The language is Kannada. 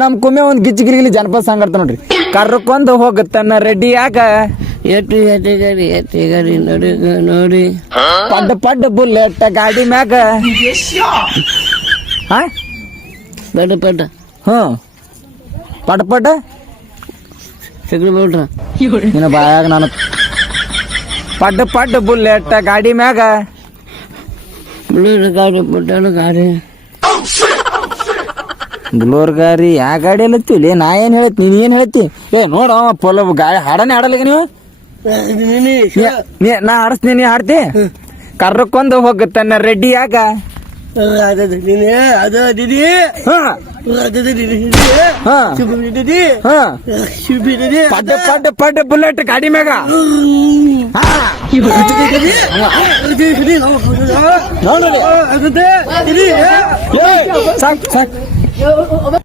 ನಮ್ ಕುಮ್ಮೆ ಒಂದ್ ಗಿಚ್ಚಿ ಗಿಲಿ ಜನಪದ ಸಾಂಗ್ ಆಡ್ತ ನೋಡ್ರಿ. ಕರ್ಕೊಂಡ್ ಹೋಗುತ್ತನ್ನ ರೆಡ್ಡಿ ಯಾಕ ಎಟಿ ಎತ್ತೆ ಗಾಡಿ ಗರಿ ಗಾಡಿ ನೋಡಿ. ನೋಡಿ ಪಡ್ಡ ಪಡ್ಡ ಬುಲೆಟ್ ಗಾಡಿ ಮ್ಯಾಗ. ಹಾ ಪಡ್ಡ ಪಡ್ಡ. ಪಡ್ಡ ಪಟ ಸಗಡಿ ಬಿಟ್ರ ನಿನ್ನ ಬಾಯಾಗ ನಾನು ಪಡ್ಡ ಪಡ್ಡ ಬುಲೆಟ್ ಗಾಡಿ ಮ್ಯಾಗ. ಗಾಡಿ ಪುಟ್ಟಾಡು ಗಾಡಿ. ಬ್ಲೋರ್ ಗಾರಿ ಯಾ ಗಾಡಿ ಅಲ್ಲತ್ತಿಲ್ಲ ನಾ ಏನ್ ಹೇಳತ್ತಿ ನೀನ್ ಏನ್ ಹೇಳತ್ತಿ ಏ ನೋಡ ಪೊಲ ಗಾಡಿ ಹಾಡನೇ ಹಾಡಲ್ಲ ನೀವು? ನೀ- ನೀ- ಹಾಡಿಸ್ತೀನಿ ನೀ ಹಾಡ್ತಿ? ಕರ್ಕೊಂಡ್ ಹೋಗತ್ತನ್ನ ರೆಡ್ಡಿ ಯಾಕ ಬುಲೆಟ್ ಗಾಡಿ ಮ್ಯಾಗ. ನೋಡ್ರಿ 三三有我们